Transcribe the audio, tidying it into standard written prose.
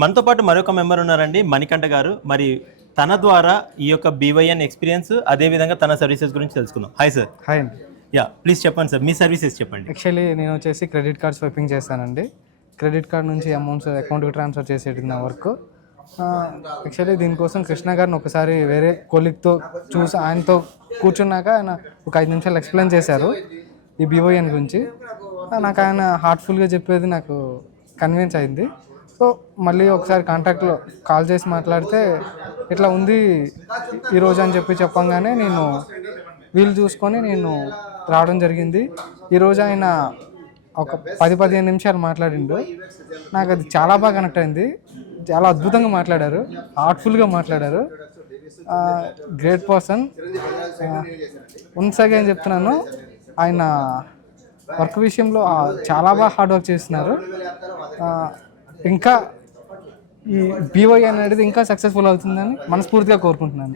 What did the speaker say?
మనతో పాటు మరొక మెంబర్ ఉన్నారండి, మణికంఠ గారు. మరి తన ద్వారా ఈ యొక్క బీవైఎన్ ఎక్స్పీరియన్స్, అదే విధంగా తన సర్వీసెస్ గురించి తెలుసుకుందాం. Hi sir. హాయ్ అండి. ప్లీజ్ చెప్పండి సార్, మీ సర్వీసెస్ చెప్పండి. యాక్చువల్లీ నేను వచ్చేసి క్రెడిట్ కార్డ్ స్వైపింగ్ చేస్తానండి. క్రెడిట్ కార్డ్ నుంచి అమౌంట్స్ అకౌంట్కి ట్రాన్స్ఫర్ చేసేది నా వర్క్. యాక్చువల్లీ దీనికోసం కృష్ణ గారిని ఒకసారి వేరే కొలీగ్తో చూసి ఆయనతో కూర్చున్నాక ఆయన ఒక 5 నిమిషాలు ఎక్స్ప్లెయిన్ చేశారు ఈ బీవైఎన్ గురించి. నాకు ఆయన హార్ట్ఫుల్గా చెప్పేది నాకు కన్విన్స్ అయింది. సో మళ్ళీ ఒకసారి కాంటాక్ట్లో కాల్ చేసి మాట్లాడితే ఇట్లా ఉంది ఈరోజు అని చెప్పంగానే నేను వీలు చూసుకొని నేను రావడం జరిగింది. ఈరోజు ఆయన ఒక 10-15 నిమిషాలు మాట్లాడిండు. నాకు అది చాలా బాగా కనెక్ట్ అయింది. చాలా అద్భుతంగా మాట్లాడారు, హార్ట్ఫుల్గా మాట్లాడారు. Great person. వన్స్ అగైన్ చెప్తున్నాను, ఆయన వర్క్ విషయంలో చాలా బాగా హార్డ్ వర్క్ చేస్తున్నారు. ఇంకా ఈ బీవై అనేది ఇంకా సక్సెస్ఫుల్ అవుతుందని మనస్ఫూర్తిగా కోరుకుంటున్నాను.